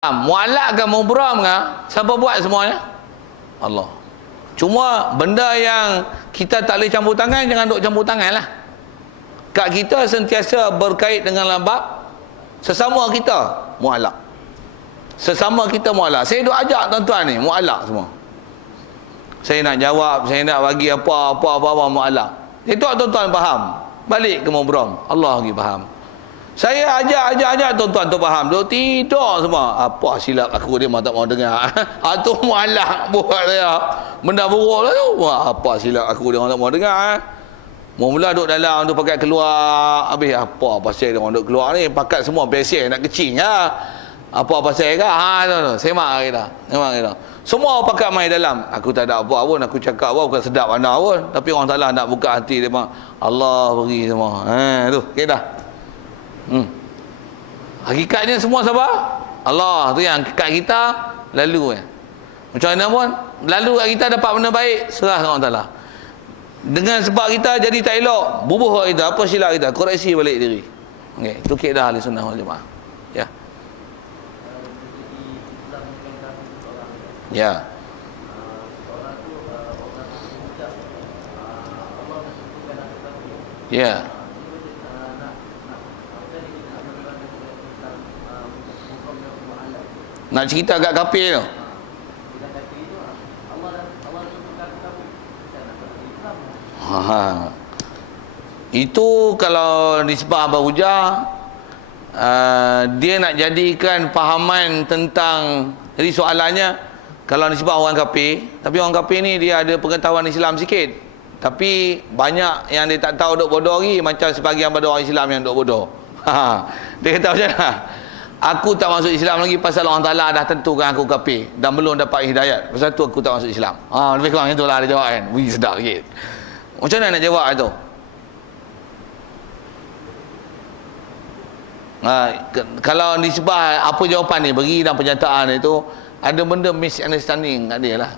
Mu'allak ke mubram ke, siapa buat semuanya? Allah. Cuma benda yang kita tak boleh campur tangan, jangan duk campur tangan lah. Kat kita sentiasa berkait dengan bab sesama kita mu'allak. Sesama kita mu'allak. Saya duk ajak tuan-tuan ni mu'allak semua. Saya nak jawab, saya nak bagi apa mu'allak. Itu tuan-tuan faham. Balik ke mubram, Allah lagi faham. Saya ajak tuan-tuan tu faham. Duk tidur semua. Apa silap aku, dia tak mau dengar. Itu mu'allak buat saya. Benda buruk lah tu. Wah, apa silap aku, dia tak mau dengar. Mula duk dalam tu pakai keluar. Habis apa pasal dia orang duk keluar ni? Pakat semua biasa nak kecil ya. Apa pasal ke? Tu. Semak kita. Semua pakat main dalam. Aku tak ada apa pun. Aku cakap apa bukan sedap mana pun. Tapi orang salah nak buka hati dia. Allah beri semua. Tu. Okay dah. Hakikatnya semua siapa? Allah. Tu yang kat kita lalu macam mana pun lalu kat kita dapat benda baik, serah Allah Ta'ala. Dengan sebab kita jadi tak elok, bubuh kita, apa silap kita, koreksi balik diri. Okey, tu kaedah ahli sunnah wal jamaah. Ya. Ya. Ya. Nak cerita agak kafir tu. Itu kalau nisbah Abu Hujah, dia nak jadikan fahaman tentang, jadi soalannya kalau nisbah orang kafir, tapi orang kafir ni dia ada pengetahuan Islam sikit, tapi banyak yang dia tak tahu duk bodoh lagi, macam sebahagian pada orang Islam yang duk bodoh. Dia kata macam mana? Aku tak masuk Islam lagi pasal Allah Ta'ala dah tentukan aku kafir dan belum dapat hidayat. Pasal tu aku tak masuk Islam. Lebih kurang itulah dia jawab kan. Wih, sedap sikit. Macam mana nak jawab itu? Kalau nisbah apa jawapan ni, bagi dan pernyataan itu ada benda misunderstanding kat dia lah.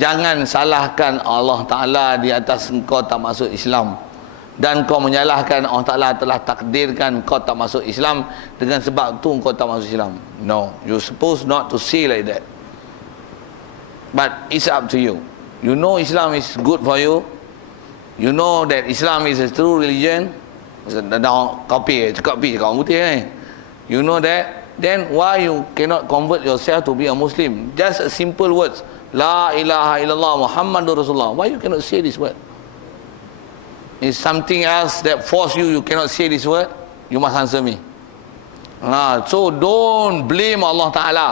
Jangan salahkan Allah Ta'ala di atas engkau tak masuk Islam, dan kau menyalahkan Allah Ta'ala telah takdirkan kau tak masuk Islam, dengan sebab tu kau tak masuk Islam. No, you're supposed not to say like that. But it's up to you. You know Islam is good for you. You know that Islam is a true religion. Cakap orang putih ni. You know that. Then why you cannot convert yourself to be a Muslim? Just a simple words. La ilaha illallah Muhammadur Rasulullah. Why you cannot say this word? Is something else that force you cannot say this word? You must answer me. So don't blame Allah Ta'ala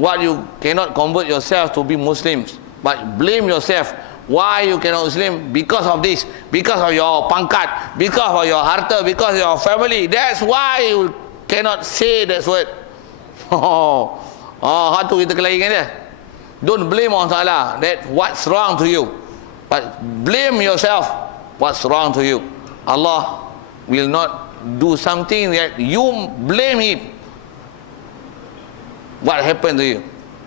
what you cannot convert yourself to be Muslims, but blame yourself why you cannot Muslim, because of this, because of your pangkat, because of your harta, because of your family. That's why you cannot say that word. Tu kita kelahikan dia. Don't blame Allah Ta'ala that what's wrong to you, but blame yourself what's wrong to you. Allah will not do something that you blame Him what happened to you,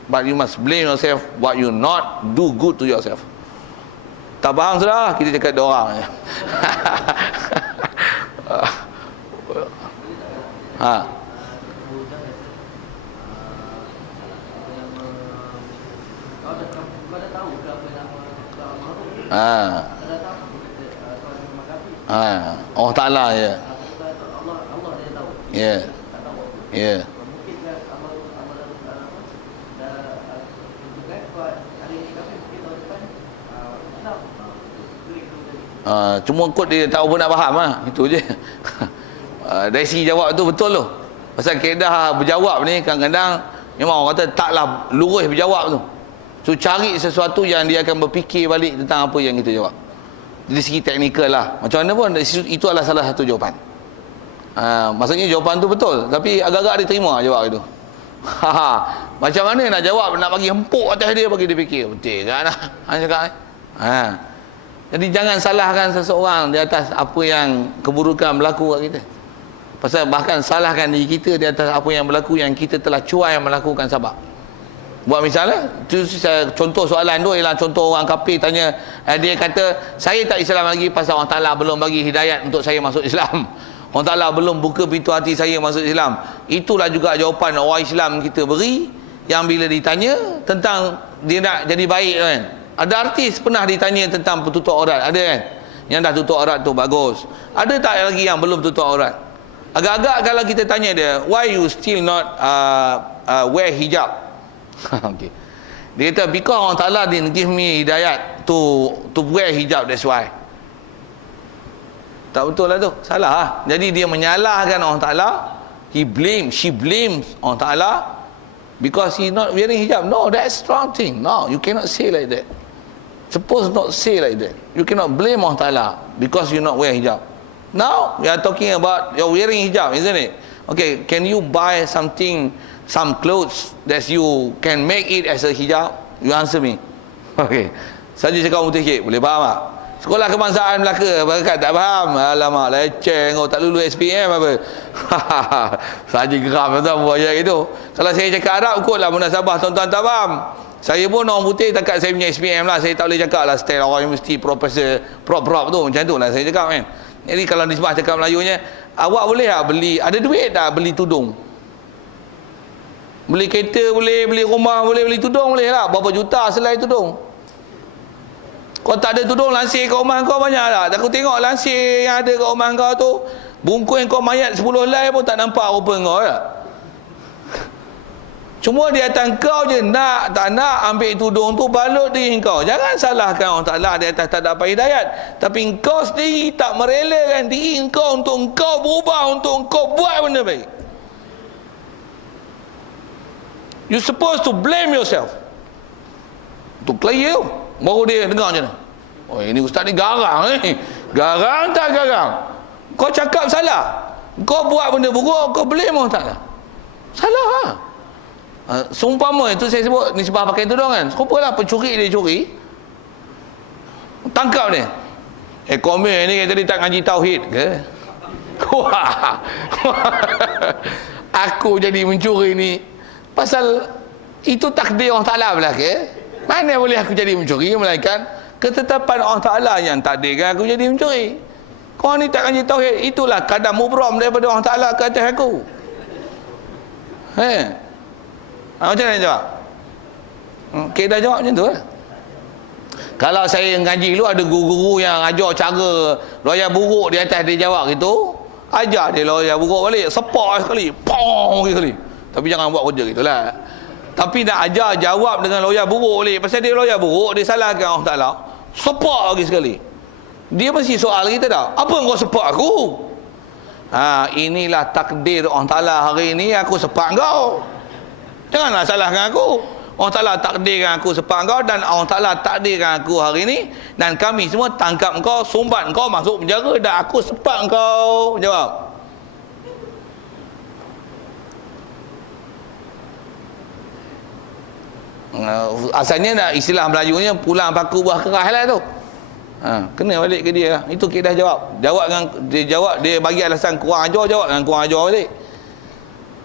but you must blame yourself what you not do good to yourself. Tak faham sudah? Kita cakap dua orang. Allah Ta'ala ya. Ya. Ya. Cuma kot dia tahu pun nak faham lah. Itu je. Dari segi jawab tu betul tu. Pasal kaedah berjawab ni kadang-kadang memang orang kata taklah lurus berjawab tu. So cari sesuatu yang dia akan berfikir balik tentang apa yang kita jawab. Dari segi teknikal lah. Macam mana pun itu adalah salah satu jawapan. Maksudnya jawapan tu betul, tapi agak-agak dia terima jawab itu. Macam mana nak jawab, nak bagi empuk atas dia, bagi dia fikir. Betul kan lah cakap ni. Jadi jangan salahkan seseorang di atas apa yang keburukan berlaku kat kita. Pasal bahkan salahkan diri kita di atas apa yang berlaku yang kita telah cuai melakukan sebab. Buat misalnya, contoh soalan tu ialah contoh orang kafir tanya, dia kata saya tak Islam lagi pasal Allah Ta'ala belum bagi hidayat untuk saya masuk Islam. Allah Ta'ala belum buka pintu hati saya masuk Islam. Itulah juga jawapan orang Islam kita beri, yang bila ditanya tentang dia nak jadi baik kan. Ada artis pernah ditanya tentang tutup aurat, ada kan? Yang dah tutup aurat tu bagus. Ada tak lagi yang belum tutup aurat? Agak-agak kalau kita tanya dia, why you still not wear hijab? Okay. Dia kata, because Allah Ta'ala didn't give me hidayat to wear hijab, that's why. Tak betul lah tu, salah lah. Jadi dia menyalahkan Allah Ta'ala. She blames Allah Ta'ala because he not wearing hijab. No, that's wrong thing. No, you cannot say like that. Suppose not say like that. You cannot blame Allah Ta'ala because you not wear hijab. Now we are talking about you're wearing hijab, isn't it? Okay, can you buy something, some clothes that you can make it as a hijab? You answer me. Okay, saja cakap betul sikit, boleh faham tak? Sekolah Kebangsaan Melaka, berkat tak faham? Alamak, leceh kau, tak lulu SPM apa? Saja geram tuan buat ayat itu. Kalau saya cakap Arab, kotlah munasabah tuan-tuan tak faham. Saya pun orang putih, takat saya punya SPM lah, saya tak boleh cakap lah style orang universiti, profesor, prop tu, macam tu lah saya cakap kan. Jadi kalau nisbah cakap Melayunya, awak boleh tak beli, ada duit tak beli tudung? Beli kereta boleh, beli rumah boleh, beli tudung boleh lah. Berapa juta selai tudung? Kau tak ada tudung lansir kat rumah kau banyak tak? Aku tengok lansir yang ada kat rumah kau tu, bungkus kau mayat 10 helai pun tak nampak rupa kau tak? Cuma di atas kau je nak tak nak ambil tudung tu balut diri kau. Jangan salahkan Allah Ta'ala di atas tak dapat hidayat. Tapi kau sendiri tak merelakan diri kau untuk kau berubah, untuk kau buat benda baik. You supposed to blame yourself. Untuk clear tu. Baru dia dengar macam mana. Oh, ini ustaz ni garang ni. Garang tak garang? Kau cakap salah. Kau buat benda buruk, kau blame Allah Ta'ala. Salah lah. Seumpama itu saya sebut nisbah pakai tudung kan. Serupalah pencuri dia curi. Tangkap dia. Komen ni tadi tak ngaji tauhid ke? Wah. Aku jadi mencuri ni pasal itu takdir Allah Ta'ala pula ke? Mana boleh aku jadi mencuri, melainkan ketetapan Allah Ta'ala yang takdirkan aku jadi mencuri. Kau ni tak ngaji tauhid, itulah kadar mubram daripada Allah Ta'ala ke atas aku. Macam mana jawab? Dah jawab macam tu lah. Kalau saya ngaji dulu, ada guru-guru yang ajar cara loya buruk di atas dia jawab gitu, ajar dia loya buruk balik, sepak sekali, pong sekali. Tapi jangan buat kerja gitulah. Tapi nak ajar jawab dengan loya buruk balik, pasal dia loya buruk, dia salahkan Allah Ta'ala, sepak lagi sekali. Dia mesti soal kita dah, apa kau sepak aku? Inilah takdir Allah Ta'ala hari ini, aku sepak kau. Janganlah salahkan aku. Allah Ta'ala takdirkan aku sepak kau, dan Allah Ta'ala takdirkan aku hari ini, dan kami semua tangkap kau, sumbat kau masuk penjara, dan aku sepak kau. Jawab. Asalnya nak istilah Melayunya pulang paku buah keras lah tu. Kena balik ke dia lah. Itu kita dah jawab. Dia bagi alasan kurang ajar, jawab dengan kurang ajar balik.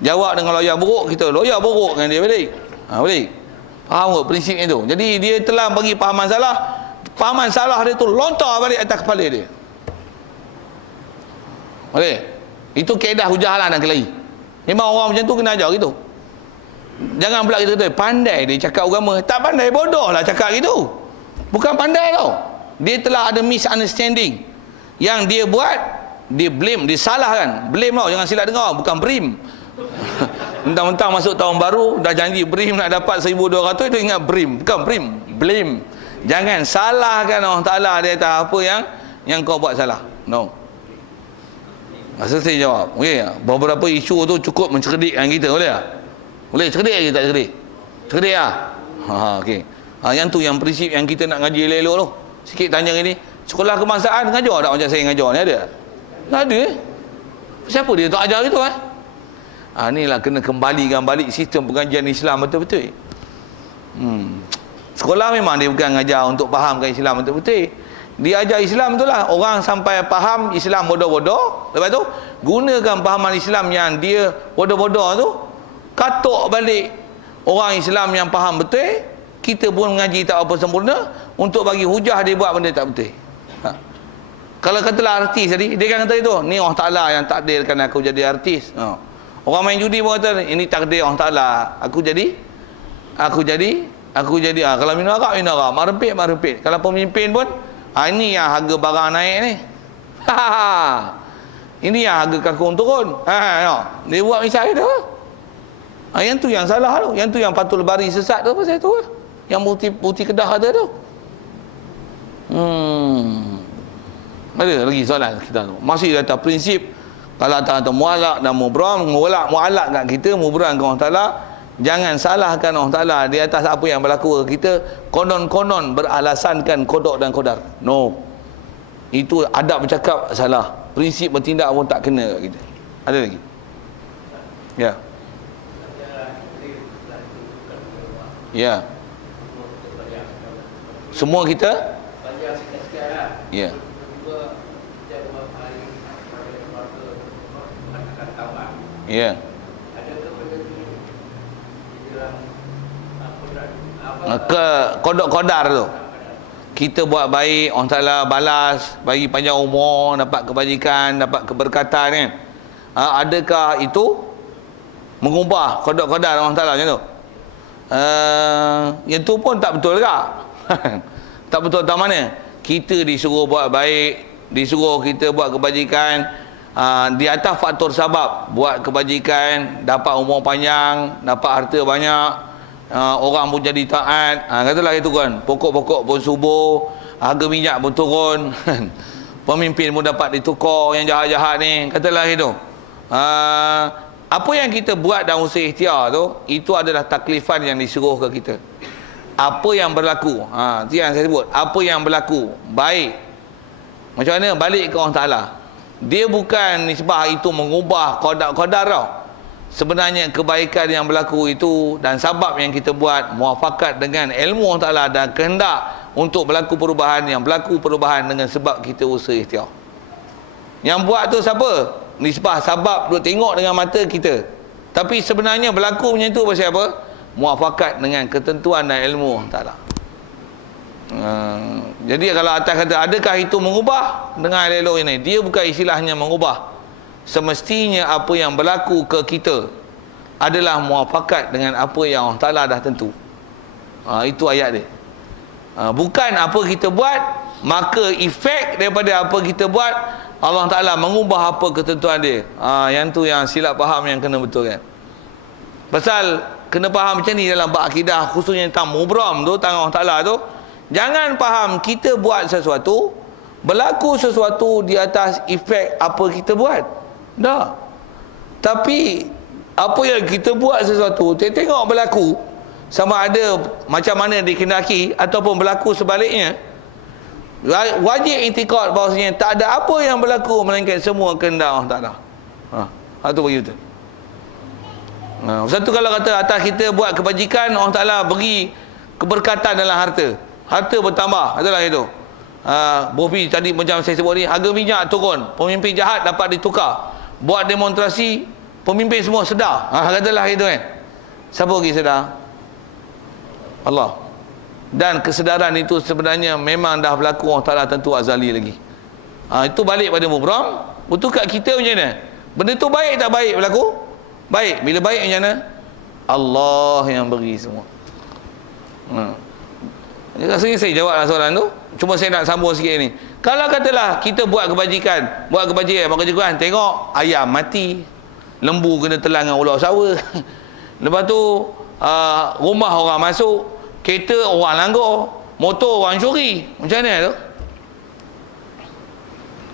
Jawab dengan loya buruk, kita loya buruk dengan dia balik. Balik. Faham tak prinsipnya tu? Jadi dia telah bagi pahaman salah. Pahaman salah dia tu lontar balik atas kepala dia. Boleh? Itu kaedah hujah lah nak kelahi. Memang orang macam tu kena ajar gitu. Jangan pula kita kata pandai dia cakap agama. Tak pandai, bodoh lah cakap gitu. Bukan pandai tau. Dia telah ada misunderstanding. Yang dia buat, dia blame, dia salah kan. Blame tau, jangan silap dengar. Bukan brim. Mentang-mentang masuk tahun baru dah janji brim nak dapat 1,200, itu ingat brim. Bukan brim, blame. Jangan salahkan Allah Ta'ala dia atas apa yang kau buat salah. No. Masa saya jawab, okey, beberapa isu tu cukup mencerdikkan kita, boleh tak? Boleh cerdik ke tak cerdik? Cerdik lah. Okey. Yang tu yang prinsip yang kita nak ngaji elok-elok tu. Sikit tanya ini, sekolah kebangsaan ngajar tak macam saya ngajar ni, ada? Tak ada. Siapa dia tak ajar gitu inilah kena kembalikan balik sistem pengajian Islam betul-betul. Sekolah memang dia bukan ngajar untuk fahamkan Islam betul-betul. Dia ajar Islam itulah orang sampai faham Islam bodoh-bodoh. Lepas tu gunakan fahaman Islam yang dia bodoh-bodoh tu, katuk balik orang Islam yang faham betul. Kita pun mengaji tak apa sempurna untuk bagi hujah dia buat benda tak betul. Kalau katalah artis tadi, dia kan kata itu, ni Allah Ta'ala yang takdirkan aku jadi artis. Orang main judi pun kata, ini takdir Allah Ta'ala. Aku jadi, kalau minum arak, mak rempit. Kalau pemimpin pun, ini yang harga barang naik ni. Ini yang harga kangkung turun. Dia buat misal itu. Yang tu yang salah tu. Yang tu yang Fathul Bari sesat tu pasal tu. Yang putih Kedah ada tu. Ada lagi soalan kita tu. Masih kata prinsip kalau kata mualak dan mubram, mualak kat kita, mubram ke Allah Taala, jangan salahkan Allah Taala di atas apa yang berlaku ke kita, konon-konon beralasankan kodok dan kodar. No. Itu adab bercakap salah. Prinsip bertindak pun tak kena kat kita. Ada lagi? Ya. Ya. Semua kita? Ya. Ya. Ke kodok-kodar tu. Kita buat baik, Allah Ta'ala balas, bagi panjang umur, dapat kebajikan, dapat keberkatan kan. Adakah itu mengubah kodok-kodar Allah Ta'ala macam tu? Yang tu pun tak betul juga. Tak betul tak mana? Kita disuruh buat baik, disuruh kita buat kebajikan, di atas faktor sabab, buat kebajikan, dapat umur panjang, dapat harta banyak, orang pun jadi taat, katalah itu kan, pokok-pokok pun subur, harga minyak pun turun, pemimpin pun dapat ditukar yang jahat-jahat ni, katalah itu. Apa yang kita buat dalam usaha ikhtiar tu, itu adalah taklifan yang disuruh ke kita. Apa yang berlaku, itu yang saya sebut, apa yang berlaku baik, macam mana balik ke Allah Ta'ala. Dia bukan nisbah itu mengubah qadar tau. Sebenarnya kebaikan yang berlaku itu dan sabab yang kita buat muafakat dengan ilmu Allah Ta'ala dan kehendak untuk berlaku perubahan, yang berlaku perubahan dengan sebab kita usaha ikhtiar. Yang buat tu siapa? Nisbah sabab duk tengok dengan mata kita. Tapi sebenarnya berlaku macam tu pasal apa? Muafakat dengan ketentuan dan ilmu Allah Ta'ala. Jadi kalau atas kata adakah itu mengubah, dengan elok ini, dia bukan istilahnya mengubah. Semestinya apa yang berlaku ke kita adalah muafakat dengan apa yang Allah Ta'ala dah tentu. Itu ayat dia. Bukan apa kita buat, maka efek daripada apa kita buat Allah Ta'ala mengubah apa ketentuan dia. Yang tu yang silap faham yang kena betulkan. Pasal kena faham macam ni dalam bab akidah, khususnya tentang mubram tu, tentang Allah Ta'ala tu. Jangan faham kita buat sesuatu, berlaku sesuatu di atas efek apa kita buat. Dah. Tapi apa yang kita buat sesuatu, tengok berlaku sama ada macam mana dikehendaki ataupun berlaku sebaliknya. Wajib intikad bahawasanya tak ada apa yang berlaku melainkan semua kehendak Allah Ta'ala. Itu begitu. Satu kalau kata atas kita buat kebajikan, Allah Ta'ala beri keberkatan dalam harta. Harta bertambah, adalah itu. Bobi tadi macam saya sebut ni, harga minyak turun, pemimpin jahat dapat ditukar. Buat demonstrasi, pemimpin semua sedar. Katalah itu kan. Siapa lagi sedar? Allah. Dan kesedaran itu sebenarnya memang dah berlaku, Allah Ta'ala tentu azali lagi. Itu balik pada mubram. Betul kat kita macam mana? Benda tu baik tak baik berlaku? Baik. Bila baik macam mana? Allah yang beri semua. Rasanya saya jawablah soalan tu. Cuma saya nak sambung sikit ni. Kalau katalah kita buat kebajikan, tengok ayam mati, lembu kena telan dengan ular sawa. Lepas tu rumah orang masuk, kereta orang langgar, motor orang curi. Macam mana tu?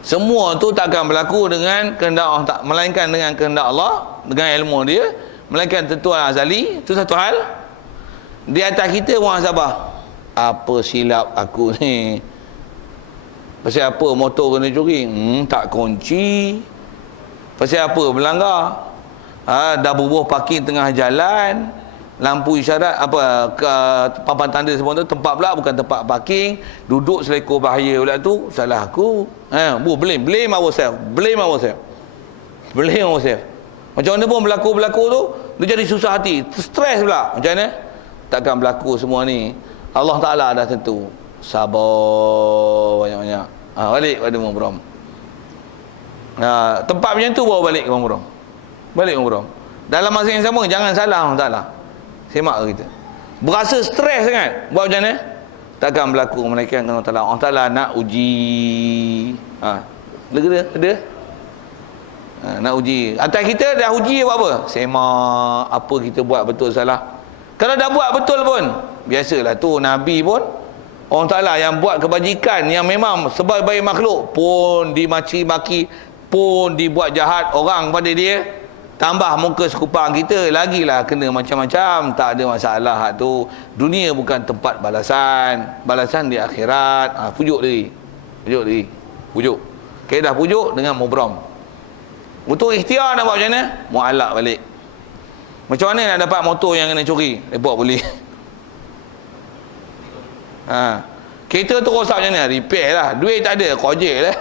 Semua tu takkan berlaku dengan kehendak Allah, melainkan dengan kehendak Allah, dengan ilmu dia, melainkan tentuan azali. Itu satu hal. Di atas kita muhasabah. Apa silap aku ni? Pasal apa motor kena curi? Tak kunci. Pasal apa melanggar? Dah bubuh parking tengah jalan, lampu isyarat ke papan tanda semua tu, tempat pula bukan tempat parking, duduk selekor bahaya pula tu, salah aku. Blame ourselves. Macam mana pun berlaku tu, dia jadi susah hati, stres pula. Macam mana? Takkan berlaku semua ni. Allah Ta'ala dah tentu. Sabar banyak-banyak. Balik pada muhram. Tempat macam tu bawa balik ke muhram. Balik muhram. Dalam masa yang sama jangan salah Allah Taala. Semak kita. Berasa stres sangat. Buat macam mana? Takkan berlaku malaikat dengan Allah Taala. Allah Taala nak uji. Ada? Nak uji. Atas kita dah uji buat apa? Semak apa kita buat betul salah. Kalau dah buat betul pun, biasalah tu Nabi pun Allah Ta'ala yang buat kebajikan yang memang sebaik-baik makhluk pun dimaci-maki, pun dibuat jahat orang pada dia, tambah muka sekupang kita lagilah kena macam-macam. Tak ada masalah tu. Dunia bukan tempat balasan di akhirat. Pujuk diri. Kaedah pujuk dengan mubram. Untuk ikhtiar nak buat macam mana? Mu'allak balik. Macam mana nak dapat motor yang kena curi? Report boleh. Kereta tu rosak macam mana? Repair lah. Duit tak ada, kojek lah.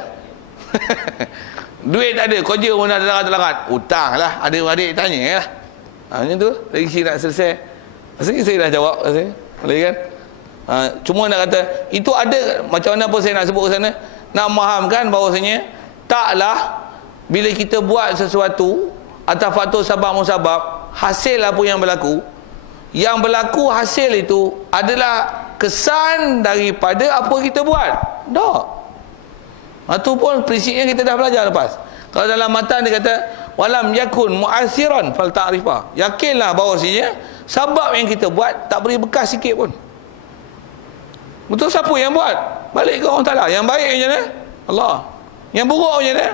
Duit tak ada, kojek pun dah larat-larat. Hutang lah. Adik-adik tanya lah. Macam tu. Lagi si nak selesai. Rasanya saya dah jawab. Boleh kan? Cuma nak kata, itu ada, macam mana pun saya nak sebut ke sana, nak memahamkan bahawasanya, taklah bila kita buat sesuatu atas faktor sabab musabab, hasil apa yang berlaku, hasil itu adalah kesan daripada apa kita buat. Tak. Itu pun prinsipnya kita dah belajar lepas. Kalau dalam matan dia kata walam yakun mu'asiran fal ta'rifa. Yakinlah bahawasanya sebab yang kita buat tak beri bekas sikit pun. Betul, siapa yang buat? Balik ke Allah Ta'ala. Yang baik macam mana? Allah. Yang buruk macam mana?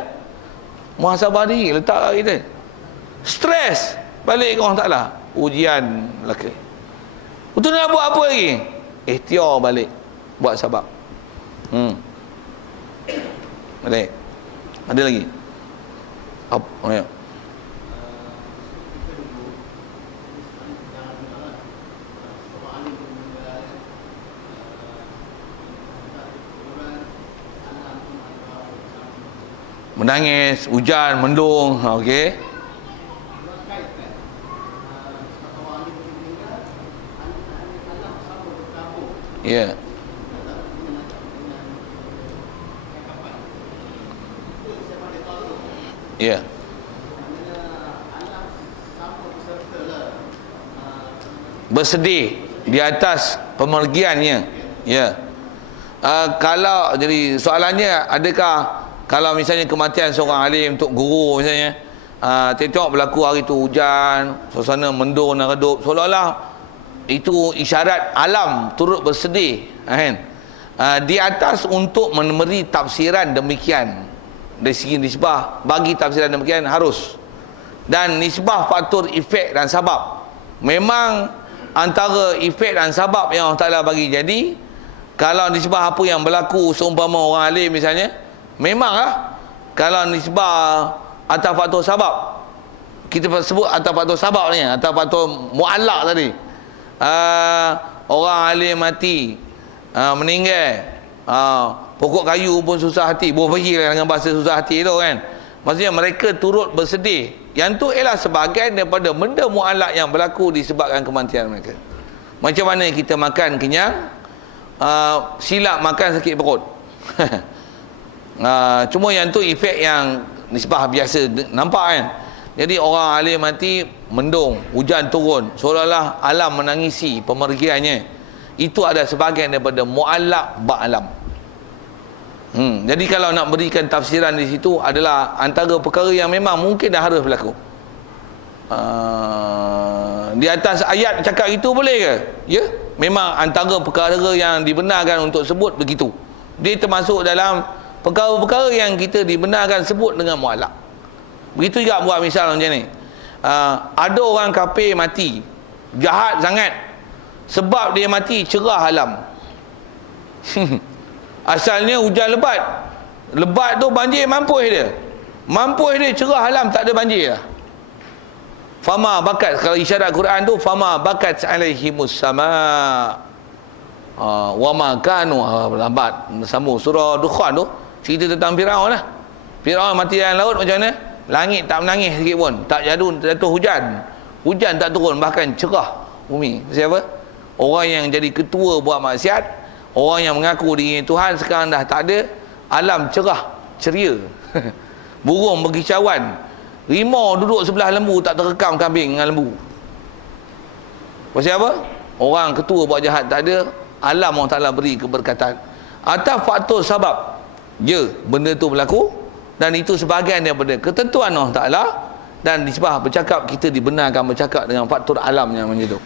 Muhasabah diri, letak kat kita. Stres, balik ke Allah Ta'ala. Ujian lelaki. Betul, nak buat apa lagi? Ikhtiar balik. Buat sabab. Balik. Ada lagi? Ya. Menangis, hujan, mendung. Okey. Ya. Ya. Bersedih di atas pemergiannya. Ya. Kalau jadi soalannya, adakah kalau misalnya kematian seorang alim, untuk guru misalnya, tengok berlaku hari tu hujan, suasana mendung dan redup, seolah-olah itu isyarat alam turut bersedih, kan? Di atas untuk memberi tafsiran demikian, dari segi nisbah bagi tafsiran demikian harus. Dan nisbah faktor efek dan sabab, memang antara efek dan sabab yang Allah Ta'ala bagi. Jadi kalau nisbah apa yang berlaku seumpama orang alim misalnya, memanglah kalau nisbah atas faktor sabab, kita sebut atas faktor sabab ni, atas faktor mu'allak tadi, orang alim mati, meninggal, pokok kayu pun susah hati, boleh pergi dengan bahasa susah hati tu kan, maksudnya mereka turut bersedih. Yang tu ialah sebahagian daripada benda mu'allak yang berlaku disebabkan kematian mereka. Macam mana kita makan kenyang, silap makan sakit perut. Cuma yang tu efek yang nisbah biasa nampak kan. Jadi orang alim mati, mendung, hujan turun, seolah-olah alam menangisi pemergiannya. Itu ada sebahagian daripada mu'allak ba'alam. Jadi kalau nak berikan tafsiran di situ adalah antara perkara yang memang mungkin dah harus berlaku. Di atas ayat cakap itu boleh ke? Ya, memang antara perkara yang dibenarkan untuk sebut begitu. Dia termasuk dalam perkara-perkara yang kita dibenarkan sebut dengan mu'allak. Begitu juga buat misal macam ni. Ada orang kafir mati, jahat sangat, sebab dia mati cerah alam. Asalnya hujan lebat, lebat tu banjir mampus dia, cerah alam, tak ada banjir lah. Fama bakat, kalau isyarat Quran tu, fama bakat alaihimus sama wa ma kanu, lambat sambung surah Dukhan tu, cerita tentang Firaun lah. Firaun mati dalam laut, macam mana? Langit tak menangis sikit pun, tak jatuh hujan tak turun, bahkan cerah bumi. Siapa? Orang yang jadi ketua buat maksiat, orang yang mengaku diri Tuhan sekarang dah tak ada, alam cerah, ceria. Burung berkicauan. Rimau duduk sebelah lembu, tak terekam kambing dengan lembu. Pasal apa? Orang ketua buat jahat tak ada, alam Allah Ta'ala beri keberkatan. Atas faktor sebab benda tu berlaku, dan itu sebahagian daripada ketentuan Allah Ta'ala. Dan disebabkan bercakap, kita dibenarkan bercakap dengan faktor alam yang macam tu.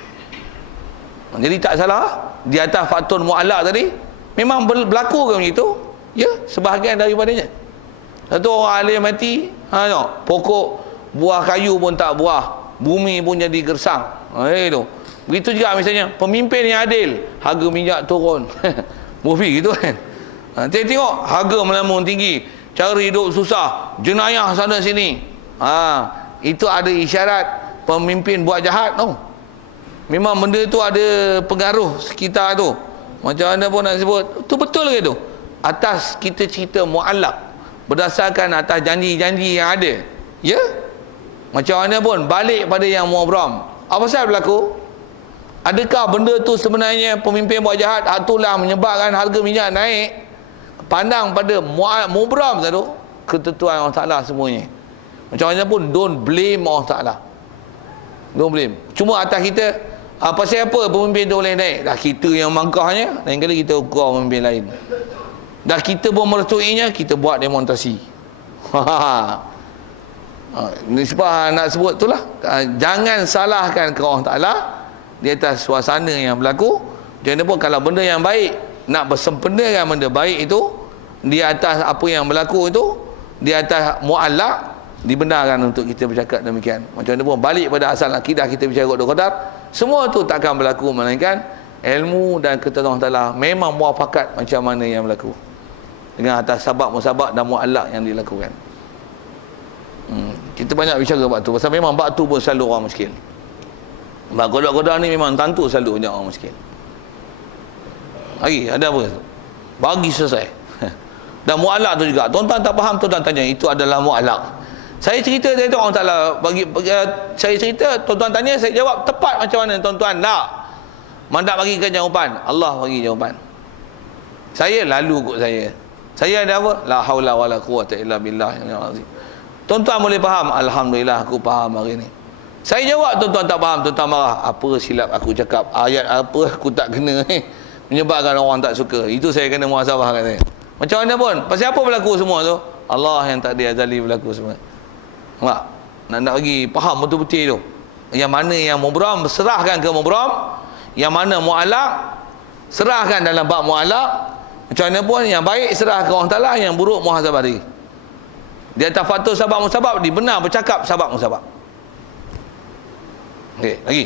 Jadi tak salah di atas faktor mu'allak tadi, memang berlaku ke macam itu? Ya, sebahagian daripadanya. Satu orang alim mati, pokok buah kayu pun tak buah, bumi pun jadi gersang. Itu. Begitu juga misalnya pemimpin yang adil, harga minyak turun. Mufi gitu kan. Tengok harga melambung tinggi, cari hidup susah, jenayah sana sini. Itu ada isyarat pemimpin buat jahat tau. Memang benda tu ada pengaruh sekitar tu. Macam mana pun nak sebut, tu betul ke tu? Atas kita cerita mu'allak, berdasarkan atas janji-janji yang ada. Ya? Macam mana pun balik pada yang mubram. Apa sebab berlaku? Adakah benda tu sebenarnya pemimpin buat jahat, itulah menyebabkan harga minyak naik? Pandang pada mubram tu, ketentuan Allah Ta'ala semuanya. Macam mana pun don't blame Allah Ta'ala. Don't blame. Cuma atas kita, pasal apa pemimpin tu boleh naik? Dah kita yang mangkahnya, lain kali kita ukur pemimpin lain. Dah kita pun merestuinya, kita buat demonstrasi. Sebab nak sebut itulah, jangan salahkan ke Allah Ta'ala di atas suasana yang berlaku. Jangan pun kalau benda yang baik, nak bersempurnakan benda baik itu di atas apa yang berlaku itu, di atas mu'allak, dibenarkan untuk kita bercakap demikian. Macam mana pun balik pada asal akidah kita bercakap qada qadar, semua tu takkan berlaku melainkan ilmu dan ketentuan Allah Ta'ala memang muafakat macam mana yang berlaku dengan atas sabab musabab dan mu'allak yang dilakukan. Kita banyak bicara bab tu pasal memang bab tu pun selalu orang muskil. Bab qada qadar ni memang tentu selalu banyak orang muskil. Lagi ada apa? Bagi selesai. Dan mu'allak tu juga, tuan-tuan tak faham, tuan-tuan tanya, itu adalah mu'allak. Saya cerita, saya tahu Allah Ta'ala saya cerita, tuan-tuan tanya, saya jawab tepat macam mana tuan-tuan? Tak. Mandak bagikan jawapan, Allah bagi jawapan. Saya lalu kot saya ada apa? La haula wala quwwata illa billah. Tuan-tuan boleh faham? Alhamdulillah aku faham hari ni. Saya jawab, tuan-tuan tak faham, tuan-tuan marah. Apa silap aku cakap? Ayat apa aku tak kena menyebabkan orang tak suka. Itu saya kena muhasabah kat saya. Macam mana pun, pasal apa berlaku semua tu? Allah yang takdir azali berlaku semua. Nampak? Nak bagi faham betul-betul tu. Yang mana yang mubram, serahkan ke mubram. Yang mana mu'allak, serahkan dalam bab mu'allak. Macam mana pun yang baik serah ke Allah Ta'ala, yang buruk muhasabah diri. Di atas faktor sabab musabab, dibenar bercakap sabab musabab. Okey, lagi.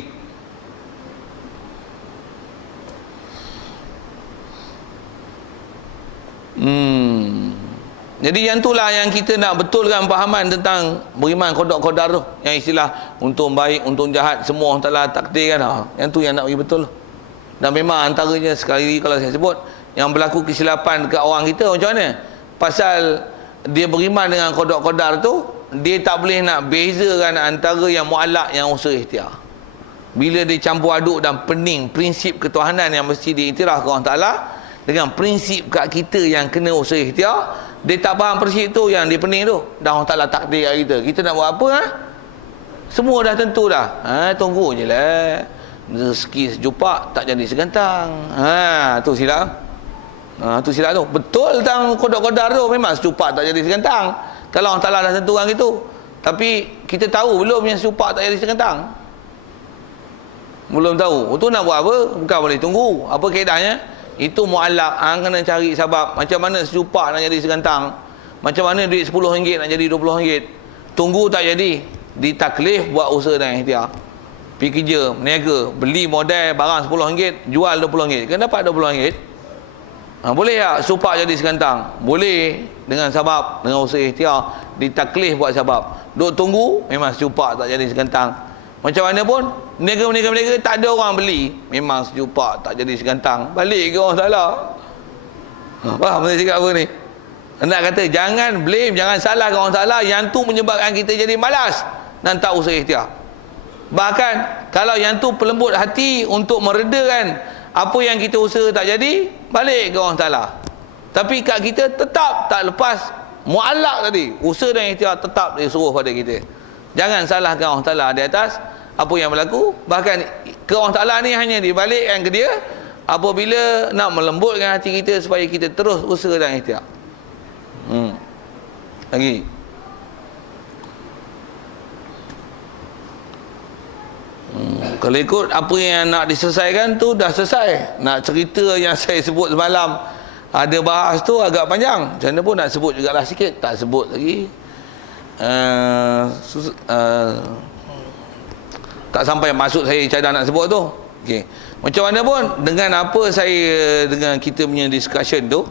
Jadi yang itulah yang kita nak betulkan fahaman tentang beriman qada qadar tu. Yang istilah untung baik, untung jahat, semua Allah Ta'ala takdirkan. Yang tu yang nak bagi betul. Dan memang antaranya sekali kalau saya sebut, yang berlaku kesilapan dekat orang kita macam mana? Pasal dia beriman dengan qada qadar tu, dia tak boleh nak bezakan antara yang mu'allak, yang usaha ikhtiar. Bila dia campur aduk dan pening prinsip ketuhanan yang mesti diiktiraf ke Allah Ta'ala dengan prinsip kat kita yang kena usaha ikhtiar, dia tak faham prinsip tu, yang dia pening tu. Dah Allah Ta'ala takdir kat kita. Kita nak buat apa? Semua dah tentu dah. Tunggu je lah. Rezeki sejupak tak jadi segantang. Tu silap. Tu silap tu. Betul tentang qada qadar tu, memang sejupak tak jadi segantang. Kalau Allah Ta'ala dah tentukan gitu. Tapi kita tahu belum yang sejupak tak jadi segantang? Belum tahu. Itu nak buat apa? Bukan boleh tunggu. Apa kaedahnya? Itu mu'allak. Kena cari sebab. Macam mana sejupak nak jadi segantang? Macam mana duit RM10 nak jadi RM20? Tunggu tak jadi. Ditaklif buat usaha dan ikhtiar. Pergi kerja, meniaga, beli modal barang RM10, jual RM20. Kan dapat RM20? Boleh tak sejupak jadi segantang? Boleh. Dengan sebab, dengan usaha ikhtiar. Ditaklif buat sebab. Duk tunggu, memang sejupak tak jadi segantang. Macam mana pun, meniaga tak ada orang beli, memang sejupak tak jadi segantang. Balik ke orang salah. Faham saya cakap apa ni? Nak kata jangan blame, jangan salahkan orang salah. Yang tu menyebabkan kita jadi malas dan tak usaha ikhtiar. Bahkan kalau yang tu pelembut hati untuk meredakan apa yang kita usaha tak jadi, balik ke orang salah. Tapi kat kita tetap tak lepas mu'allak tadi. Usaha dan ikhtiar tetap disuruh pada kita. Jangan salahkan Allah Ta'ala di atas apa yang berlaku. Bahkan ke Allah Ta'ala ni hanya dibalikkan ke dia apabila nak melembutkan hati kita supaya kita terus usaha dan ikhtiar. Lagi. Kalau ikut apa yang nak diselesaikan tu dah selesai. Nak cerita yang saya sebut semalam ada bahas tu agak panjang. Macam mana pun nak sebut jugalah sikit. Tak sebut lagi. Tak sampai maksud saya cadang nak sebut tu. Okey. Macam mana pun dengan apa saya dengan kita punya discussion tu,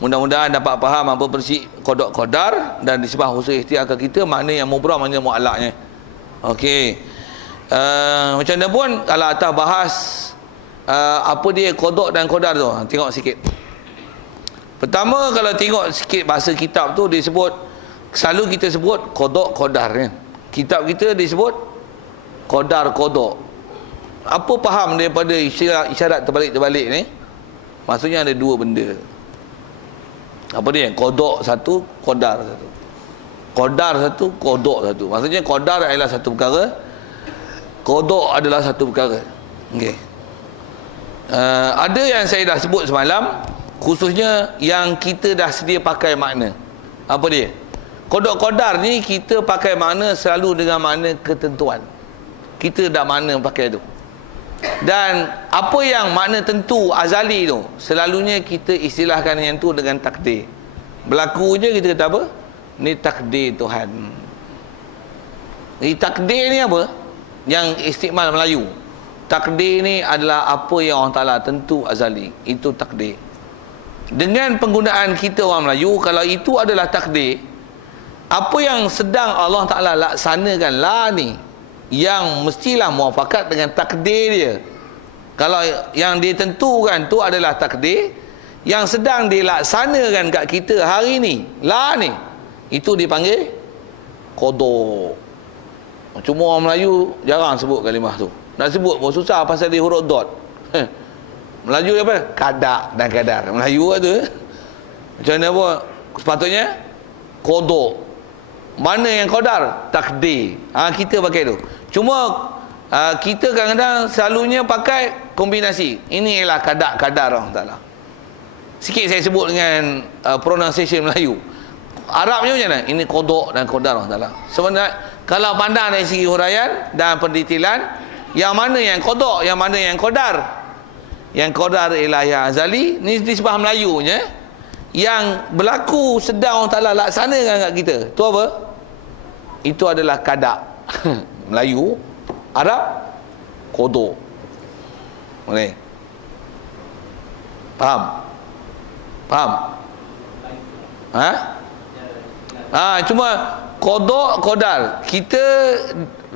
mudah-mudahan dapat faham apa prinsip qada' dan disebah usaha ikhtiar ke kita, mana yang mubrah, mana mu'allaknya. Okey. Macam mana pun kalau atas bahas apa dia qada' dan qadar tu, tengok sikit. Pertama, kalau tengok sikit bahasa kitab tu disebut, selalu kita sebut qada' qadar kan. Kitab kita disebut qadar qada'. Apa faham daripada isyarat terbalik-terbalik ni? Maksudnya ada dua benda. Apa dia? Qada' satu, qadar satu. Qadar satu, qada' satu. Maksudnya qadar adalah satu perkara, qada' adalah satu perkara. Okey. Ada yang saya dah sebut semalam, khususnya yang kita dah sedia pakai makna. Apa dia? Qada' qadar ni kita pakai makna selalu dengan makna ketentuan. Kita dah makna pakai tu. Dan apa yang makna tentu azali tu, selalunya kita istilahkan yang tu dengan takdir. Berlaku je kita kata apa? Ni takdir Tuhan. Ni takdir ni apa? Yang istimal Melayu. Takdir ni adalah apa yang Allah Ta'ala tentu azali. Itu takdir. Dengan penggunaan kita orang Melayu, kalau itu adalah takdir, apa yang sedang Allah Ta'ala laksanakan lah ni, yang mestilah muafakat dengan takdir dia. Kalau yang dia tentukan tu adalah takdir, yang sedang dilaksanakan kat kita hari ni lah ni, itu dipanggil qada'. Cuma orang Melayu jarang sebut kalimah tu. Nak sebut pun susah pasal dia huruf dot. Melayu apa? Kada' dan kadar. Melayu tu. Macam mana pun sepatutnya qada'. Mana yang qadar? Takdir. Kita pakai tu. Cuma kita kadang-kadang selalunya pakai kombinasi. Ini ialah kadar Allah Ta'ala. Sikit saya sebut dengan pronunciation Melayu. Arabnya macam mana? Ini qada' dan qadar Allah Ta'ala. Sebenarnya kalau pandang dari segi huraian dan pendetilan, yang mana yang qada', yang mana yang qadar? Yang qadar ialah yang azali. Ni disebah Melayunya, yang berlaku sedang Allah Ta'ala laksanakan kat kita. Tu apa? Itu adalah kada'. Melayu, Arab, qada'. Boleh? Faham? Faham? Cuma qada' qadar. Kita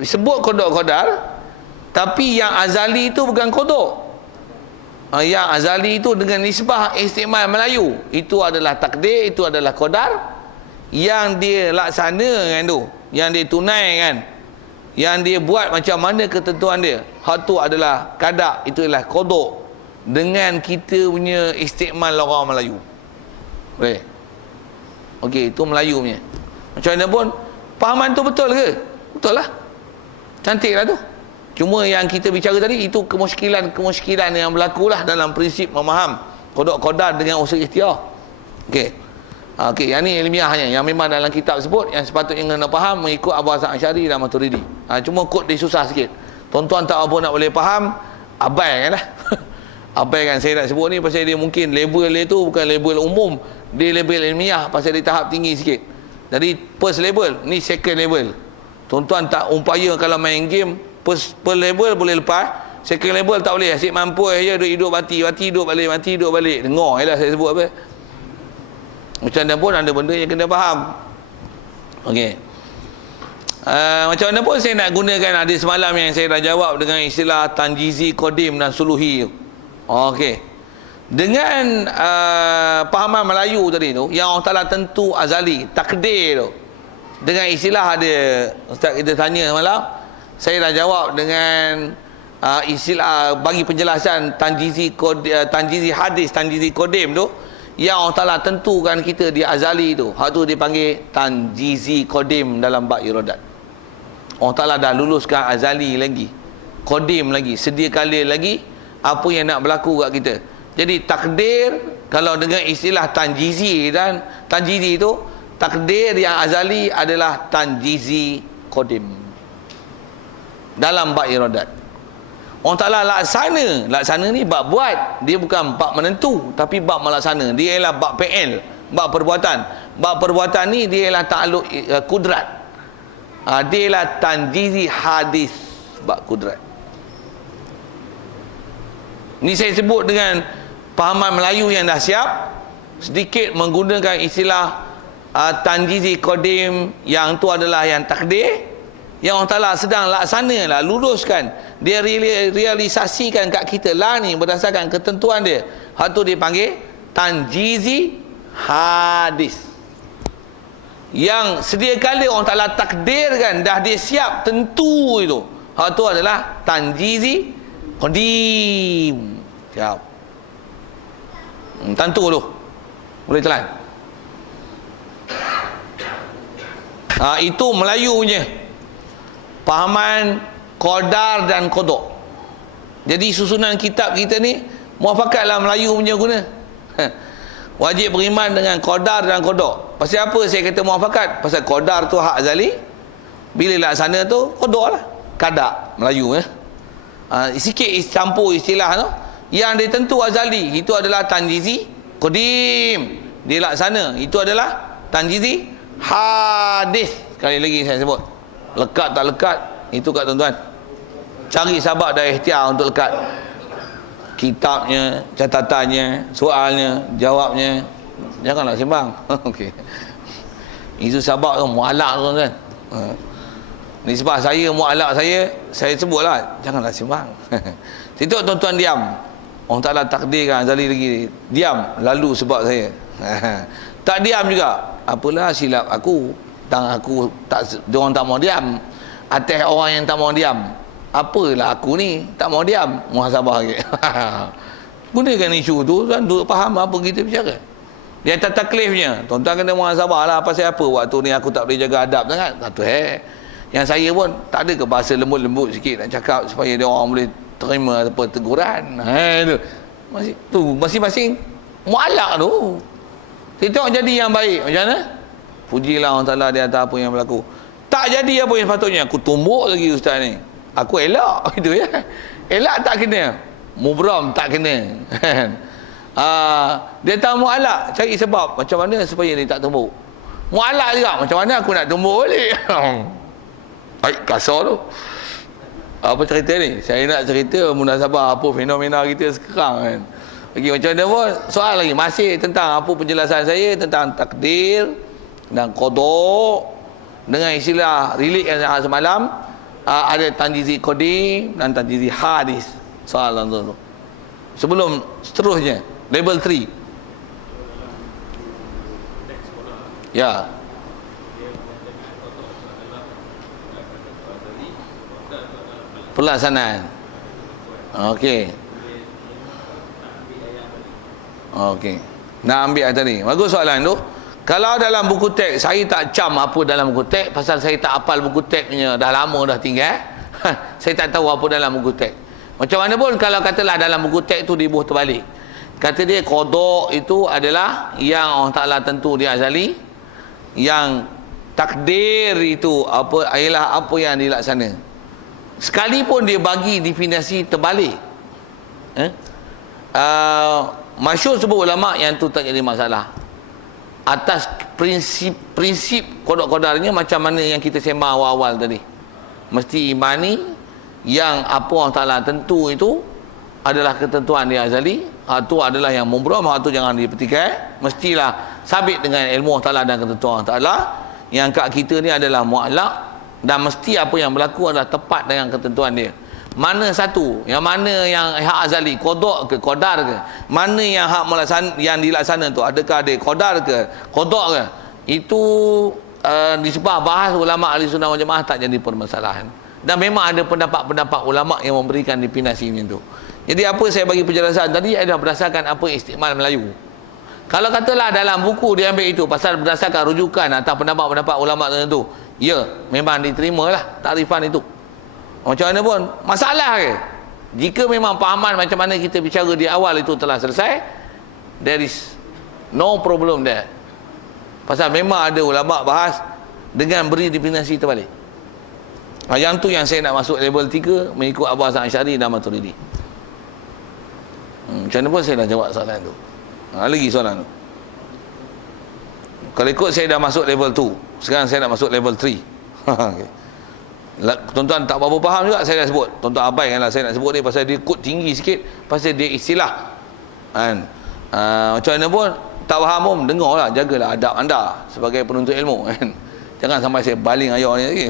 sebut qada' qadar, tapi yang azali itu bukan qada'. Yang azali itu dengan nisbah istimal Melayu, itu adalah takdir, itu adalah qadar. Yang dia laksanakan tu, yang dia tunaikan, yang dia buat macam mana ketentuan dia, hak tu adalah kada', itu adalah qada'. Dengan kita punya istimal orang Melayu. Boleh? Okey, itu Melayu punya. Macam mana pun fahaman tu betul ke? Betul lah. Cantik lah tu. Cuma yang kita bicara tadi, itu kemusykilan yang berlaku lah dalam prinsip memaham qada' qadar dengan usaha ikhtiar. Okey. Okey, yang ni ilmiahnya, yang memang dalam kitab sebut, yang sepatutnya kena faham mengikut Abu Hasan Asy'ari dan Maturidi. Cuma kod dia susah sikit. Tuan-tuan tak apa nak boleh faham, abaikan lah. Abaikan. Saya nak sebut ni pasal dia mungkin label dia tu bukan label umum, dia label ilmiah pasal dia tahap tinggi sikit. Jadi first label, ni second label. Tuan-tuan tak umpaya kalau main game first label boleh lepas, second label tak boleh. Asyik mampu aja hidup mati hidup balik, mati hidup balik. Dengar jelah saya sebut apa. Macam mana pun ada benda yang kena faham. Okey. Macam mana pun saya nak gunakan hadis semalam yang saya dah jawab dengan istilah tanjizi qadim dan suluhi tu. Okey. Dengan pahaman Melayu tadi tu, yang Allah Ta'ala tentu azali, takdir tu, dengan istilah ada ustaz kita tanya semalam, saya dah jawab dengan istilah bagi penjelasan tanjizi hadis, tanjizi qadim tu, yang Allah Ta'ala tentukan kita di azali tu, hak tu dipanggil tanjizi qadim dalam bab iradat. Allah Ta'ala dah luluskan azali lagi, qadim lagi, sedia kala lagi apa yang nak berlaku kat kita. Jadi takdir, kalau dengan istilah tanjizi dan tanjizi tu, takdir yang azali adalah tanjizi qadim dalam bab iradat. Allah Ta'ala laksana ni bab buat, dia bukan bab menentu, tapi bab melaksana. Dia ialah bab PL, bab perbuatan. Bab perbuatan ni dia ialah takluk kudrat. Dia ialah tanjizi hadis, bab kudrat. Ni saya sebut dengan pahaman Melayu yang dah siap, sedikit menggunakan istilah tanjizi qadim, yang tu adalah yang takdir, yang Allah Ta'ala sedang laksanalah, luluskan, dia realisasikan kat kita lah ni berdasarkan ketentuan dia. Hal tu dipanggil tanjizi hadis, yang sedia kala Allah Ta'ala takdirkan, dah dia siap tentu itu. Hal tu adalah tanjizi qadim. Siap. Tentu tu. Boleh telan. Itu Melayu punya pahaman qadar dan qada. Jadi susunan kitab kita ni muafakatlah Melayu punya guna. Wajib beriman dengan qadar dan qada. Pasal apa saya kata muafakat? Pasal qadar tu hak azali, bila laksana tu qada lah, kadar Melayu sikit campur istilah tu. Yang ditentu azali itu adalah tanjizi qadim, dia laksana itu adalah tanjizi hadis. Sekali lagi saya sebut, lekat tak lekat itu kat tuan-tuan, cari sabak dan ikhtiar untuk lekat. Kitabnya, catatannya, soalnya, jawabnya, janganlah sembang. Okey, itu sabak tu mualak tuan-tuan. Nisbah saya, mualak saya sebutlah, janganlah sembang. Situ tuan-tuan diam, orang Ta'ala takdirkan azali lagi diam, lalu sebab saya. Tak diam juga, apalah silap aku, tangan aku tak, diorang tak mau diam. Atas orang yang tak mau diam, apalah aku ni tak mau diam, muhasabah lagi. Gunakan isu tu kan, duduk faham apa kita bicara. Dia atas taklifnya, tuan-tuan kena muhasabah lah. Pasal apa waktu ni aku tak boleh jaga adab sangat. Satu yang saya pun tak ada ke bahasa lembut-lembut sikit nak cakap supaya dia orang boleh terima apa teguran. Tu masing-masing mualak tu. Kita jadi yang baik macam mana? Pujilah Allah Ta'ala di atas apa yang berlaku. Tak jadi apa yang sepatutnya, aku tumbuk lagi ustaz ni, aku elak. Itu ya, elak tak kena, mubram tak kena. Dia tahu mualak, cari sebab macam mana supaya dia tak tumbuk. Mualak juga, macam mana aku nak tumbuk balik. Baik, kasar tu. Apa cerita ni? Saya nak cerita munasabah apa fenomena kita sekarang kan. Okey, macam mana pun soal lagi masih tentang apa penjelasan saya tentang takdir dan qada dengan istilah rilik yang semalam. Ada tanjizi qadim dan tanjizi hadis. Soalan tu. Sebelum seterusnya level 3. Ya. Pelaksanaan. Okey. Okey. Nak ambil ayat tadi. Bagus soalan tu. Kalau dalam buku teks, saya tak cam apa dalam buku teks, pasal saya tak hafal buku teksnya, dah lama dah tinggal. Saya tak tahu apa dalam buku teks. Macam mana pun kalau katalah dalam buku teks tu dibuh terbalik. Kata dia qada itu adalah yang Allah Ta'ala tentu di azali, yang takdir itu apa ialah apa yang dilaksana. Sekalipun dia bagi definisi terbalik, masyhur sebut ulama yang tu tak jadi masalah. Atas prinsip qada-qadarnya macam mana yang kita sembang awal-awal tadi. Mesti imani yang apa Allah Ta'ala tentu itu adalah ketentuan dia azali. Itu adalah yang mubram, itu jangan dipertikai. Mestilah sabit dengan ilmu Allah Ta'ala dan ketentuan Allah Ta'ala. Yang kat kita ni adalah mu'allaq, dan mesti apa yang berlaku adalah tepat dengan ketentuan dia. Mana satu? Yang mana yang hak azali, qada ke qadar ke? Mana yang hak yang dilaksana tu? Adakah dia qadar ke qada ke? Itu disebab bahas ulama ahli sunnah wal jamaah tak jadi permasalahan. Dan memang ada pendapat-pendapat ulama yang memberikan definisi macam tu. Jadi apa saya bagi penjelasan tadi adalah berdasarkan apa istimal Melayu. Kalau katalah dalam buku dia ambil itu pasal berdasarkan rujukan atau pendapat-pendapat ulama tertentu, ya, memang diterimalah takrifan itu. Macam mana pun, masalah ke? Jika memang pahaman macam mana kita bicara di awal itu telah selesai, there is no problem there. Pasal memang ada ulama bahas dengan beri definisi terbalik. Yang tu yang saya nak masuk level 3 mengikut Abu Hasan Asy'ari dan Maturidi. Macam mana pun saya dah jawab soalan tu. Lagi soalan tu. Kalau ikut saya dah masuk level 2. Sekarang saya nak masuk level 3. Okay. Tuan-tuan tak berapa faham juga saya dah sebut. Tuan-tuan abaikanlah saya nak sebut ni pasal dia kod tinggi sikit, pasal dia istilah. Kan? Macam mana pun tak faham pun dengarlah, jagalah adab anda sebagai penuntut ilmu, kan. Jangan sampai saya baling ayah ni lagi.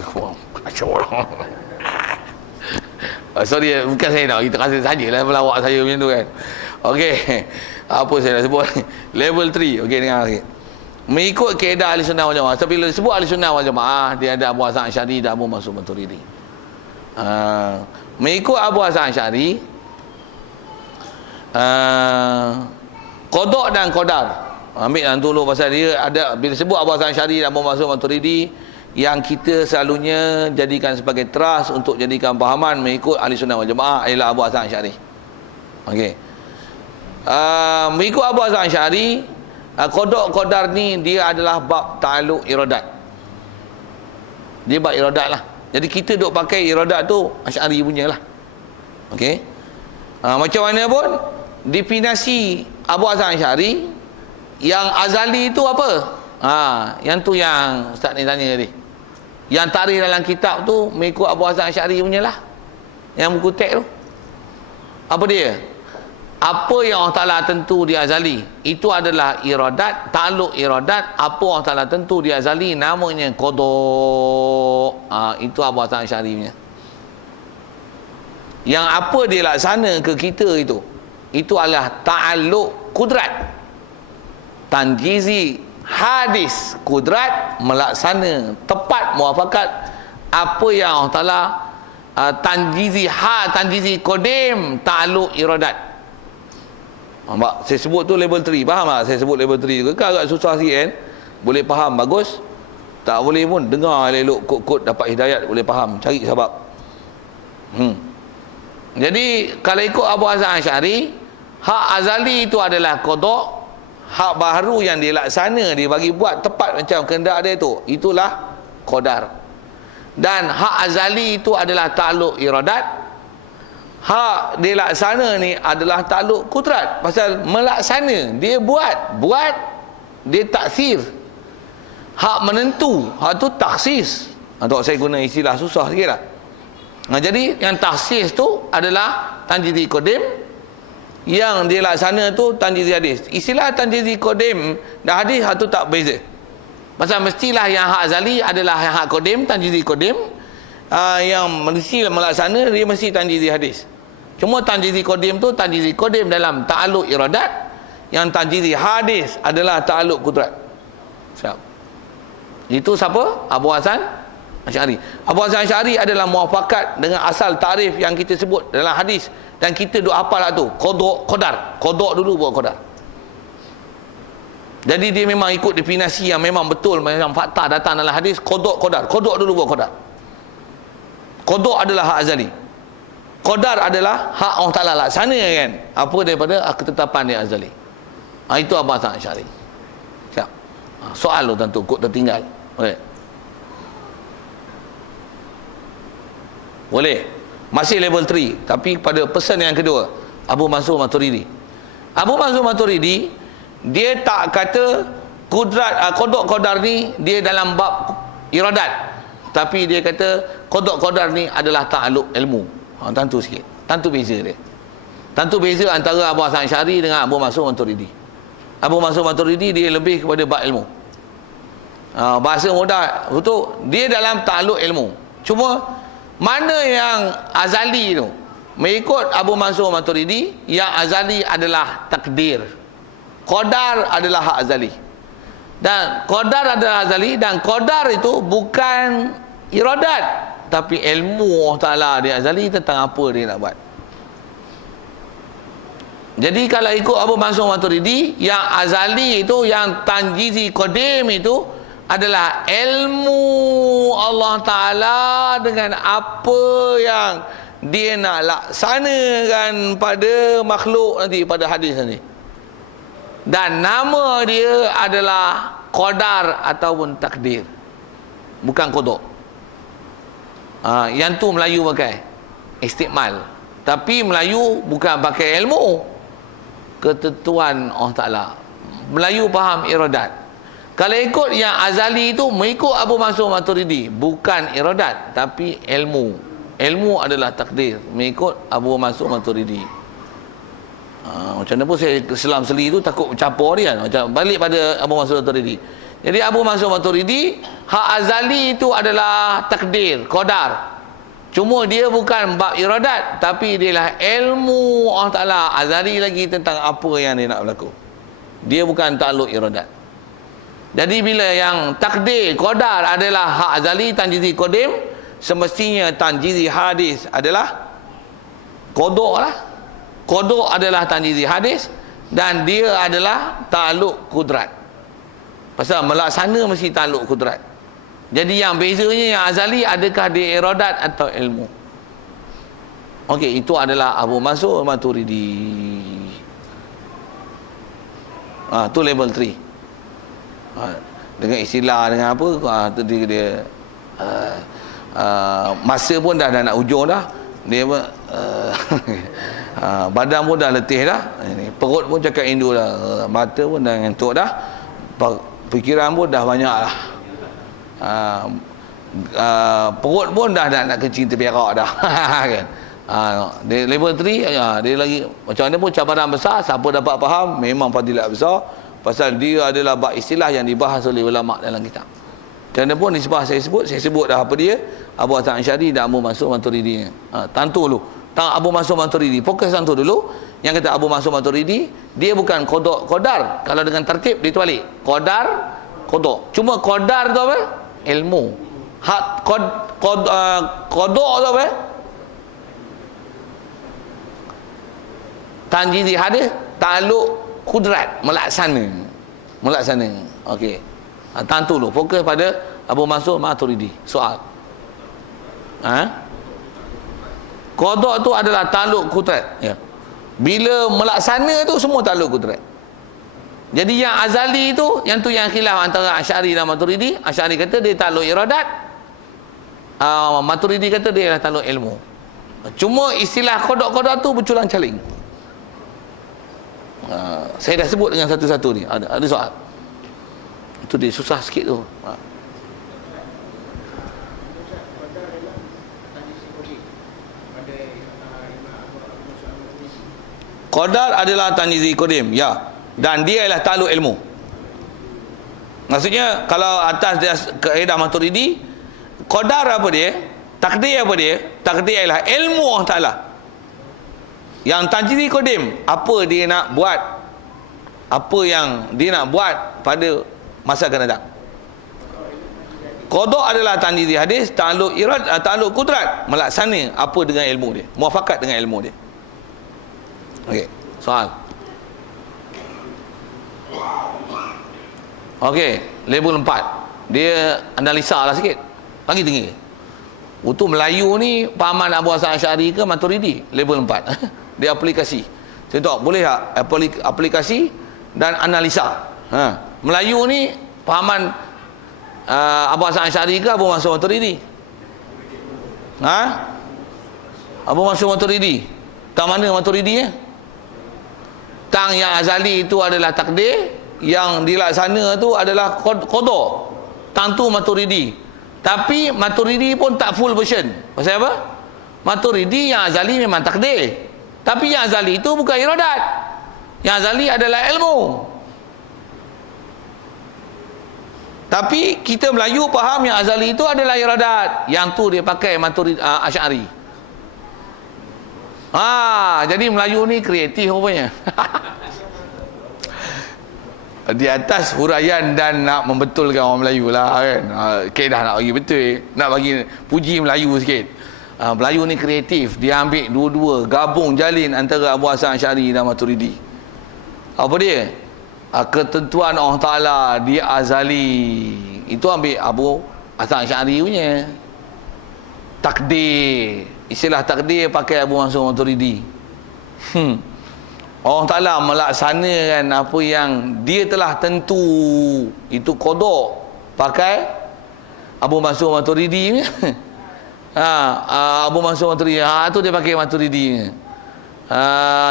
Kacaulah. Sorry, bukan saya nak, kita rasa sajalah pelawak saya macam tu, kan. Okey. Apa saya dah sebut? Level 3. Okey, dengar sikit. Mengikut kaedah ahli sunnah wal jamaah. Tapi bila disebut ahli sunnah wal jamaah, dia ada Abu Hasan Asy'ari dan Abu Mansur Maturidi. Mengikut Abu Hasan Asy'ari, qada dan qadar. Ambil yang dulu pasal dia ada, bila sebut Abu Hasan Asy'ari dan Abu Mansur Maturidi, yang kita selalunya jadikan sebagai teras untuk jadikan pahaman mengikut ahli sunnah wal jamaah ialah Abu Hasan Asy'ari. Okey. Mengikut Abu Hasan Asy'ari, qada qadar ni dia adalah bab ta'alluq iradat. Dia bab iradat lah. Jadi kita duk pakai iradat tu Asy'ari punya lah. Okey. Macam mana pun definisi Abu Hasan Asy'ari, yang azali tu apa? Yang tu yang Ustaz ni tanya tadi. Yang tarikh dalam kitab tu mengikut Abu Hasan Asy'ari punya lah. Yang buku teks tu. Apa dia? Apa yang Allah Ta'ala tentu di azali, itu adalah iradat, ta'alluq iradat. Apa Allah Ta'ala tentu di azali namanya qada. Itu Abu Hasan Asy'ari punya. Yang apa dia laksana ke kita itu adalah ta'alluq kudrat. Tanjizi hadis kudrat, melaksana tepat muafakat apa yang Allah Ta'ala tanjizi qadim, ta'alluq iradat. Saya sebut tu level 3. Faham tak saya sebut level 3 juga? Kan agak susah sikit, kan? Boleh faham bagus, tak boleh pun dengar elok kod-kod dapat hidayat, boleh faham, cari sebab. Jadi kalau ikut Abu Hasan Asy'ari, hak azali itu adalah qada. Hak baru yang dilaksana, dia bagi buat tepat macam kehendak dia tu, itulah qadar. Dan hak azali itu adalah ta'alluq iradat. Hak dia laksana ni adalah ta'alluq kudrat. Pasal melaksana, dia buat dia taksir. Hak menentu, hak tu taksis. Atau saya guna istilah susah sikit lah. Jadi yang taksis tu adalah tanjizi qadim, yang dia laksana tu tanjizi hadis. Istilah tanjizi qadim dan hadis, hak tu tak beza. Pasal mestilah yang hak azali adalah yang hak qadim, tanjizi qadim. Yang mesti melaksana dia mesti tanjizi hadis. Cuma tanjizi qadim tu tanjizi qadim dalam ta'alluq iradat, yang tanjizi hadis adalah ta'alluq kudrat. Siap. Itu siapa? Abu Hasan Asy'ari. Abu Hasan Asy'ari adalah muafakat dengan asal takrif yang kita sebut dalam hadis, dan kita duk hafal lah tu, qadar. Qada dulu buat qadar. Jadi dia memang ikut definisi yang memang betul, memang fakta datang dalam hadis. Qada dulu buat qadar. Qada adalah hak azali. Qadar adalah hak Allah Ta'ala laksana, kan, apa daripada ketetapan dia azali. Itu Abu Hasan Asy'ari. Siap. Soal tu tentu kod tertinggal. Boleh. Masih level 3, tapi pada pesan yang kedua, Abu Mansur Maturidi. Abu Mansur Maturidi, dia tak kata kudrat, qada ni dia dalam bab iradat, tapi dia kata qada ni adalah ta'alluq ilmu. Tentu sikit, tentu beza dia. Tentu beza antara Abu Hasan Asy'ari dengan Abu Mansur Maturidi. Abu Mansur Maturidi dia lebih kepada bab ilmu. Bahasa mudah betul, dia dalam ta'alluq ilmu. Cuma mana yang azali tu, mengikut Abu Mansur Maturidi, yang azali adalah takdir, qadar adalah hak azali, dan qadar adalah azali, dan qadar itu bukan iradat, tapi ilmu Allah Ta'ala dia azali tentang apa dia nak buat. Jadi kalau ikut Abu Mansur Maturidi, yang azali itu, yang tanjizi qadim itu adalah ilmu Allah Ta'ala dengan apa yang dia nak laksanakan pada makhluk nanti, pada hadis nanti. Dan nama dia adalah qadar ataupun takdir, bukan qada. Yang tu Melayu pakai istiqmal, tapi Melayu bukan pakai ilmu ketentuan Allah Ta'ala. Melayu faham iradat. Kalau ikut yang azali itu, mengikut Abu Mansur Maturidi, bukan iradat tapi ilmu. Ilmu adalah takdir, mengikut Abu Mansur Maturidi. Macam mana pun saya selam seli itu takut campur dia, macam balik pada Abu Mansur Maturidi. Jadi Abu Mansur Maturidi, hak azali itu adalah takdir, qadar. Cuma dia bukan bab iradat, tapi dia lah ilmu Allah Ta'ala azali lagi tentang apa yang dia nak berlaku. Dia bukan takluk iradat. Jadi bila yang takdir, qadar adalah hak azali, tanjizi qadim, semestinya tanjizi hadis adalah qada lah. Qada adalah tanjizi hadis, dan dia adalah takluk kudrat. Pasal melaksana mesti takluk kudrat. Jadi yang bezanya yang azali, adakah dia iradat atau ilmu. Okey, itu adalah Abu Mansur Maturidi. Tu level 3. Dengan istilah, dengan apa, dia masa pun dah nak ujung dah. Dia badan pun dah letih dah. Perut pun cakap Indo dah. Mata pun dah ngantuk dah. Fikiran pun dah banyak lah. Perut pun dah nak kencing terberak dah. Kan? Dia level 3, dia lagi macam mana pun cabaran besar. Siapa dapat faham, memang fadilat besar. Pasal dia adalah bab istilah yang dibahas oleh ulama dalam kitab. Macam mana pun nisbah saya sebut dah apa dia, Abu Hasan Asy'ari dan Abu Mansur Maturidi. Tantu dulu Abu Mansur Maturidi, fokus tantu dulu. Yang kata Abu Mansur Maturidi, dia bukan qadar. Kalau dengan tertib dia balik, qadar, qada. Cuma qadar tu apa? Ilmu. Hak qada tu apa? Tanjizi hadis, takluk kudrat, melaksana. Okey. Tantu dulu, fokus pada Abu Mansur Maturidi. Soal. Qada tu adalah takluk kudrat, ya. Bila melaksana tu semua takluk kudrat. Jadi yang azali itu, yang tu yang khilaf antara Asy'ari dan Maturidi. Asy'ari kata dia takluk iradat, Maturidi kata dia adalah takluk ilmu. Cuma istilah qada tu berculang-caling. Saya dah sebut dengan satu-satu ni. Ada soal. Itu dia susah sikit tu. Qadar adalah tanjizi qadim, ya. Dan dia adalah takluk ilmu. Maksudnya kalau atas dia kaedah Maturidi, qadar apa dia? Takdir apa dia? Takdir adalah ilmu Allah Ta'ala. Yang tanjizi qadim, apa dia nak buat, apa yang dia nak buat pada masa akan datang. Qada adalah tanjizi hadis, takluk irad, takluk kudrat, melaksana apa dengan ilmu dia, muafakat dengan ilmu dia. Okey, soal. Okey, level 4. Dia analisa lah sikit. Lagi tinggi. Untuk Melayu ni, pahaman Abu Hasan Asy'ari ke Maturidi? Level 4. Dia aplikasi. Saya tahu, boleh tak? Aplikasi dan analisa. Melayu ni, pahaman Abu Hasan Asy'ari ke Abu Mansur Maturidi? Abu Mansur Maturidi. Tang mana Maturidi ya? Tang yang azali itu adalah takdir, yang dilaksana tu adalah qada. Tang tu Maturidi. Tapi Maturidi pun tak full version. Pasal apa? Maturidi yang azali memang takdir, tapi yang azali itu bukan iradat. Yang azali adalah ilmu. Tapi kita Melayu faham yang azali itu adalah iradat. Yang tu dia pakai Maturidi, Asy'ari. Jadi Melayu ni kreatif rupanya. Di atas huraian dan nak membetulkan orang Melayu lah kan. Kaedah nak bagi betul, nak bagi puji Melayu sikit. Melayu ni kreatif, dia ambil dua-dua, gabung jalin antara Abu Hasan Asy'ari dan Maturidi. Apa dia? Ketentuan Allah Ta'ala dia azali. Itu ambil Abu Hasan Asy'ari punya. Takdir, istilah takdir pakai Abu Mansur Maturidi. Allah Ta'ala melaksanakan apa yang dia telah tentu, itu qada, pakai Abu Mansur Maturidi. Abu Mansur Maturidi, tu dia pakai Maturidi.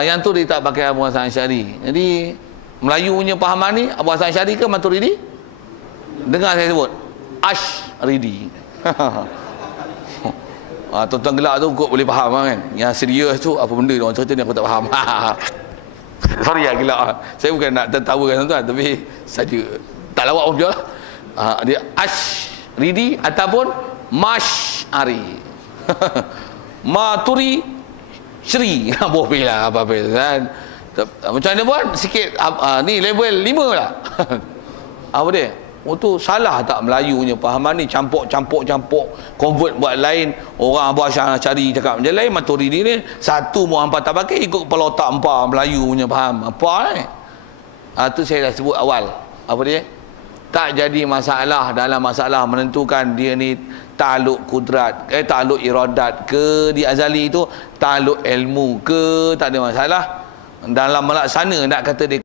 Yang tu dia tak pakai Abu Hasan Asy'ari. Jadi Melayu punya pahaman ni Abu Hasan Asy'ari ke Maturidi? Dengar saya sebut Asyridi. Tuan-tuan gelak tu kot boleh faham kan. Yang serius tu apa benda dia orang cerita ni aku tak faham. Sorry ya gelak. Saya bukan nak tertawakan tuan-tuan, tapi saja tak lawak pun betul lah. Dia Asyridi ataupun Masy'ari. Maturi Syri. Boleh lah apa-apa kan. Macam mana pun sikit ni level 5 lah. Apa dia? Tu salah tak Melayu punya pahaman ni, campur convert buat lain. Orang Abu Hasan Asy'ari cakap macam lain, Maturidi ni satu mu hampa tak pakai, ikut kepala otak hampa Melayu punya faham. Apa ni? Tu saya dah sebut awal. Apa dia? Tak jadi masalah dalam masalah menentukan dia ni taluk kudrat, taluk iradat ke di azali itu, taluk ilmu ke, tak ada masalah. Dalam melaksana nak kata dia